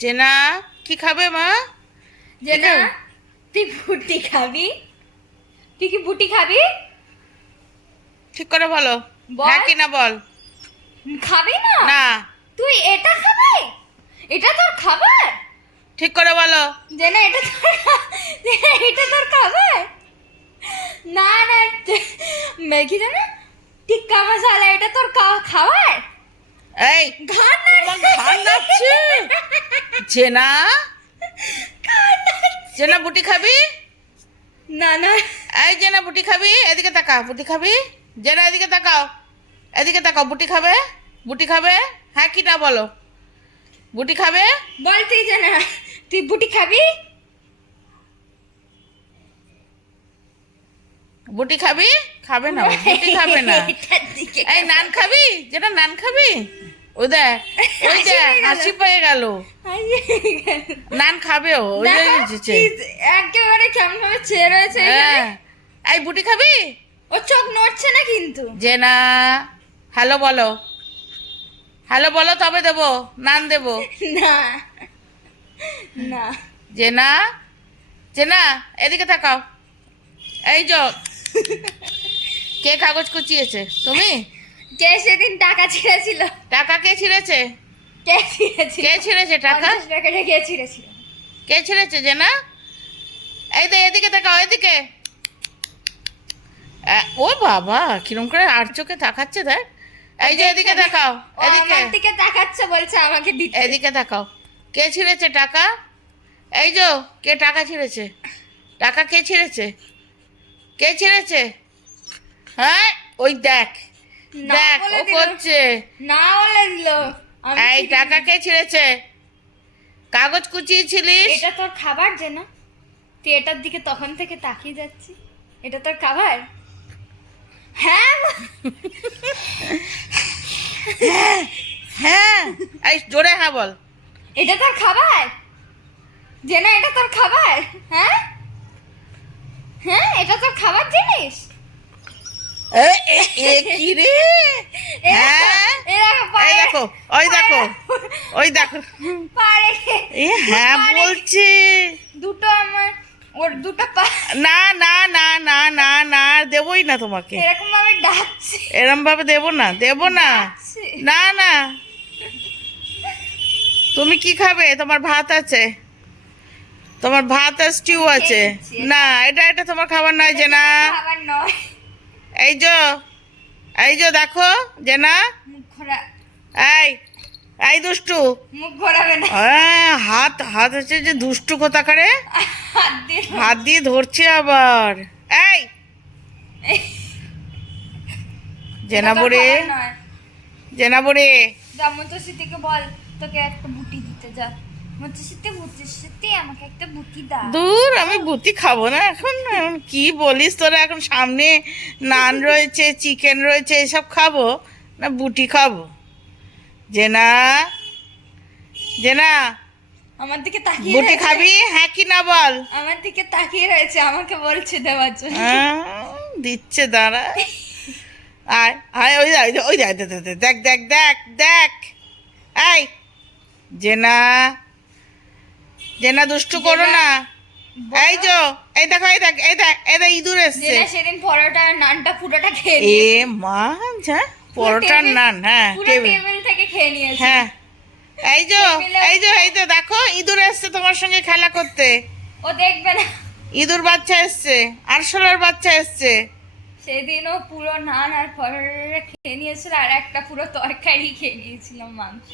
জেনা কি খাবে মা? জেনা তুই বুটি খাবি? তুই কি বুটি খাবি? ঠিক করে বলো। বল। হ্যাঁ কি না বল। খাবি না? না। তুই এটা খাবে? এটা তোর খাবার? ঠিক করে বলো। জেনা এটা তোর খাবার? না না, কি জানো, টিক্কা মশলা, এটা তোর খাবার? এই ঘান তোমার ঘাড় নাচছে। জেনা জেনা বুটি খাবি? না না, এই জেনা বুটি খাবি? এদিকে তাকাও, বুটি খাবি? জেনা এদিকে তাকাও, এদিকে তাকাও। বুটি খাবে? বুটি খাবে? হ্যাঁ কি না বলো। বুটি খাবে? বল তুই জেনা, তুই বুটি খাবি? বুটি খাবি? খাবে না, বুটি খাবে না। এটার দিকে এই নান খাবি? যেটা নান খাবি? ওই দেখ, ওই দেখ হাসি পেয়ে গেল। নান খাবে ও, ওই যে বুঝেছে। একেবারে কেমন ভাবে চেয়ে রয়েছে এখানে। হ্যাঁ। এই বুটি খাবি? ও চোখ নড়ছে না কিন্তু। জেনা হ্যালো বলো, হ্যালো বলো তবে দেবো, নান দেবো। না না, জেনা জেনা এদিকে তাকাও। এই যো, কে কাগজ কুচিয়েছে? তুমি? কে সেদিন টাকা ছিঁড়েছিল? টাকা কে ছিঁড়েছে? কে ছিঁড়েছিল? কে ছিঁড়েছে টাকা? 50 টাকাটা কে ছিঁড়েছিল? কে ছিঁড়েছে জেনা? এই তো এদিকে তাকাও, এদিকে। ও বাবা কিরম করে আর চোখে তাকাচ্ছে দেখ। এই যে এদিকে তাকাও, ও এদিকে আমার দিকে তাকাচ্ছে, বলছে আমাকে দিতে। এদিকে তাকাও। কে ছিঁড়েছে টাকা? এই যো, কে টাকা ছিঁড়েছে? টাকা কে ছিঁড়েছে? কে ছিঁড়েছে? হ্যাঁ ওই দেখ, না দেখ বলে ও দিল। করছে। না বলে দিল। আমি এই ছিঁড়িনি। টাকা কে ছিঁড়েছে? কাগজ কুচিয়েছিলিস? এটা তোর খাবার জেনা? তুই এটার দিকে তখন থেকে তাকিয়ে যাচ্ছি। এটা তোর খাবার? হ্যাঁ হ্যাঁ। এই জোরে হ্যাঁ বল। এটা তোর খাবার জেনা? এটা তোর খাবার? হ্যাঁ হ্যাঁ, এটা তোর খাবার জিনিস? কি রে? হ্যাঁ এই দেখো, ওই দেখো, ওই দেখো। পারে হ্যাঁ বলছে। দুটো আমার, ওর দুটো পা না না না না না না, দেবই না তোমাকে। এরকম ভাবে ডাকছে। এরম ভাবে দেবো না, দেবো না। ডাকছে। না না, তুমি কি খাবে? তোমার ভাত আছে, তোমার ভাত আর স্টিউ আছে। না এটা এটা তোমার খাবার নয় যে না। খাবার নয়। এই যে, এই যে দেখো যে না। মুখ ঘোরা, এই এই দুষ্টু। মুখ ঘোরাবে না। হাত হাত হচ্ছে যে দুষ্টু কোথাকারে। হাত দিয়ে হাত দিয়ে ধরছে আবার। এই জেনাবরে, এটা তোর খাবার নয়। জেনাবরে। যা মন্তসিদ্ধিকে বল তোকে একটা বুটি দিতে, যা মন্তসিদ্ধি আমাকে একটা বুটি দাও। দূর, আমি বুটি খাবো না এখন। এখন কি বলিস তোরা? এখন সামনে নান রয়েছে, চিকেন রয়েছে, এসব খাবো না বুটি খাবো? জেনা জেনা আমার দিকে তাকিয়ে বুটি রয়েছে। খাবি? হ্যাঁ কি না বল। আমার দিকে তাকিয়ে রয়েছে, আমাকে বলছে দেওয়ার জন্য। দিচ্ছে দাঁড়া। আয় আয়, ওই ওই ওই দেখ দেখ দেখ দেখ দেখ দেখ। এই জেনা জেনা দুষ্টু করো না। এই যো, এই দেখো, এই দেখ এই দেখ, এই দেখ ইঁদুর এসছে। যেটা সেদিন পরোটা আর নানটা পুরোটা খেয়ে এ নিয়েছে। মা, যা পরোটার নান। হ্যাঁ পুরো টেবিল। টেবিল থেকে খেয়ে নিয়েছে। হ্যাঁ এই যো, টেবিলে- এই যো, এই তো দেখো ইঁদুর এসছে তোমার সঙ্গে খেলা করতে। ও দেখবে না। ইঁদুর বাচ্চা এসছে, আরশোলার বাচ্চা এসছে। সেদিনও পুরো নান আর পরোটা খেয়ে নিয়েছিল, আর একটা পুরো তরকারি খেয়ে নিয়েছিল, মাংস।